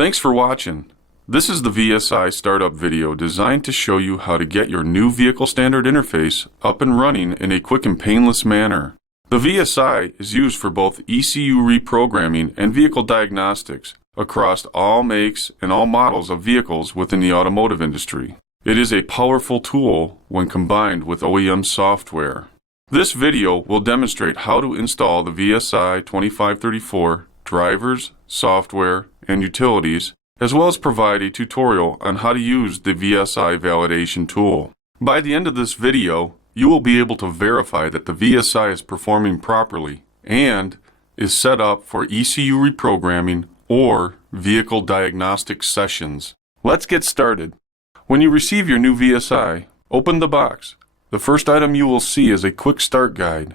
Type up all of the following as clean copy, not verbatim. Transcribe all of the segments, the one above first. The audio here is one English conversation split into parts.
Thanks for watching. This is the VSI startup video designed to show you how to get your new vehicle standard interface up and running in a quick and painless manner. The VSI is used for both ECU reprogramming and vehicle diagnostics across all makes and all models of vehicles within the automotive industry. It is a powerful tool when combined with OEM software. This video will demonstrate how to install the VSI-2534 drivers, software, and utilities, as well as provide a tutorial on how to use the VSI validation tool. By the end of this video, you will be able to verify that the VSI is performing properly and is set up for ECU reprogramming or vehicle diagnostic sessions. Let's get started. When you receive your new VSI, open the box. The first item you will see is a quick start guide.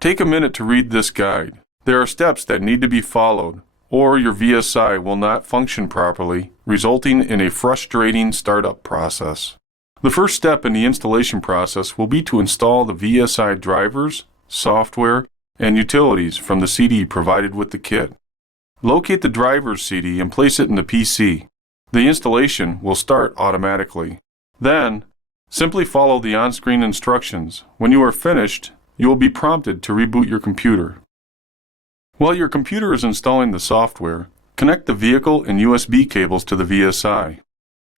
Take a minute to read this guide. There are steps that need to be followed, or your VSI will not function properly, resulting in a frustrating startup process. The first step in the installation process will be to install the VSI drivers, software, and utilities from the CD provided with the kit. Locate the driver's CD and place it in the PC. The installation will start automatically. Then, simply follow the on-screen instructions. When you are finished, you will be prompted to reboot your computer. While your computer is installing the software, connect the vehicle and USB cables to the VSI.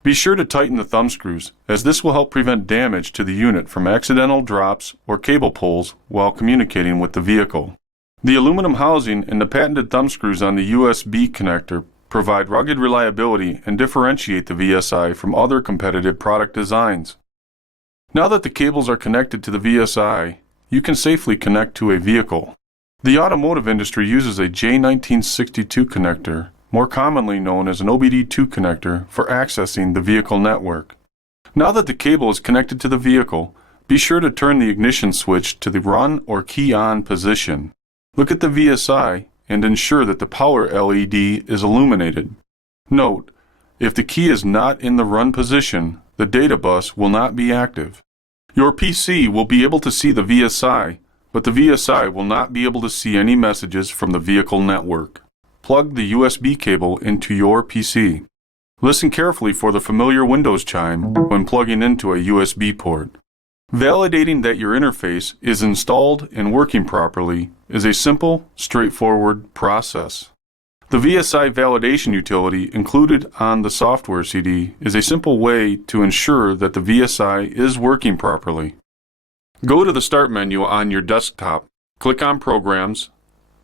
Be sure to tighten the thumb screws, as this will help prevent damage to the unit from accidental drops or cable pulls while communicating with the vehicle. The aluminum housing and the patented thumb screws on the USB connector provide rugged reliability and differentiate the VSI from other competitive product designs. Now that the cables are connected to the VSI, you can safely connect to a vehicle. The automotive industry uses a J1962 connector, more commonly known as an OBD2 connector, for accessing the vehicle network. Now that the cable is connected to the vehicle, be sure to turn the ignition switch to the run or key on position. Look at the VSI and ensure that the power LED is illuminated. Note, if the key is not in the run position, the data bus will not be active. Your PC will be able to see the VSI, but the VSI will not be able to see any messages from the vehicle network. Plug the USB cable into your PC. Listen carefully for the familiar Windows chime when plugging into a USB port. Validating that your interface is installed and working properly is a simple, straightforward process. The VSI validation utility included on the software CD is a simple way to ensure that the VSI is working properly. Go to the Start menu on your desktop, click on Programs,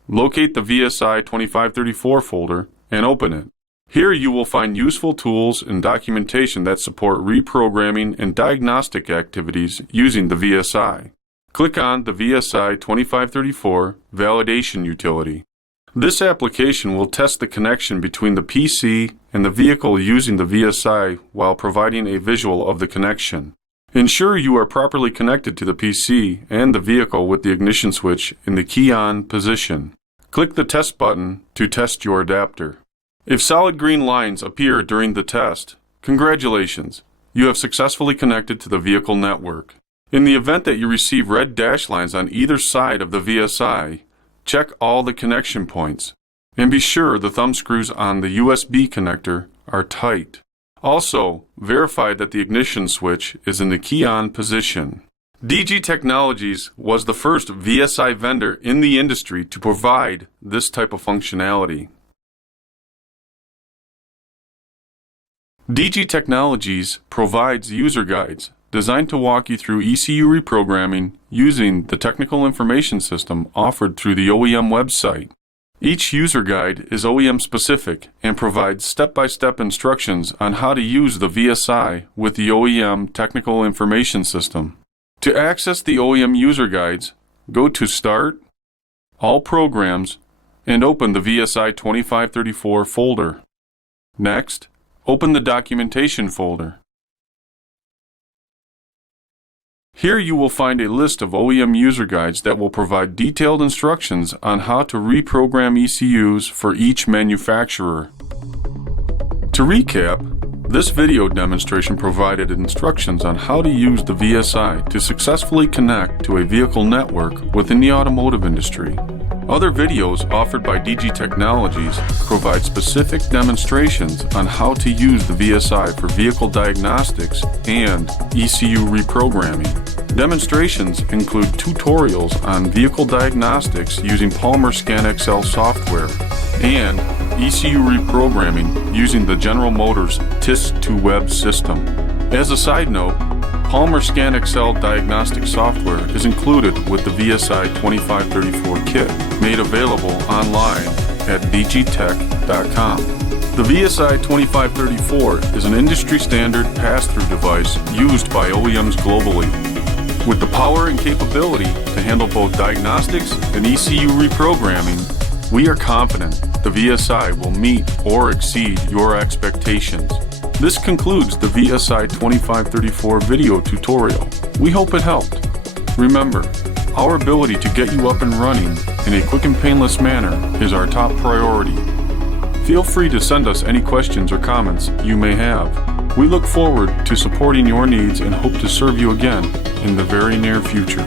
locate the VSI-2534 folder, and open it. Here you will find useful tools and documentation that support reprogramming and diagnostic activities using the VSI. Click on the VSI-2534 validation utility. This application will test the connection between the PC and the vehicle using the VSI while providing a visual of the connection. Ensure you are properly connected to the PC and the vehicle with the ignition switch in the key on position. Click the test button to test your adapter. If solid green lines appear during the test, congratulations, you have successfully connected to the vehicle network. In the event that you receive red dash lines on either side of the VSI, check all the connection points, and be sure the thumb screws on the USB connector are tight. Also, verify that the ignition switch is in the key on position. DG Technologies was the first VSI vendor in the industry to provide this type of functionality. DG Technologies provides user guides designed to walk you through ECU reprogramming using the technical information system offered through the OEM website. Each user guide is OEM specific and provides step-by-step instructions on how to use the VSI with the OEM technical information system. To access the OEM user guides, go to Start, All Programs, and open the VSI-2534 folder. Next, open the Documentation folder. Here you will find a list of OEM user guides that will provide detailed instructions on how to reprogram ECUs for each manufacturer. To recap, this video demonstration provided instructions on how to use the VSI to successfully connect to a vehicle network within the automotive industry. Other videos offered by DG Technologies provide specific demonstrations on how to use the VSI for vehicle diagnostics and ECU reprogramming. Demonstrations include tutorials on vehicle diagnostics using MSCAN XL software and ECU reprogramming using the General Motors TIS2Web system. As a side note, MSCAN XL diagnostic software is included with the VSI-2534 kit, made available online at dgtech.com. The VSI-2534 is an industry-standard pass-through device used by OEMs globally. With the power and capability to handle both diagnostics and ECU reprogramming, we are confident the VSI will meet or exceed your expectations. This concludes the VSI-2534 video tutorial. We hope it helped. Remember, our ability to get you up and running in a quick and painless manner is our top priority. Feel free to send us any questions or comments you may have. We look forward to supporting your needs and hope to serve you again in the very near future.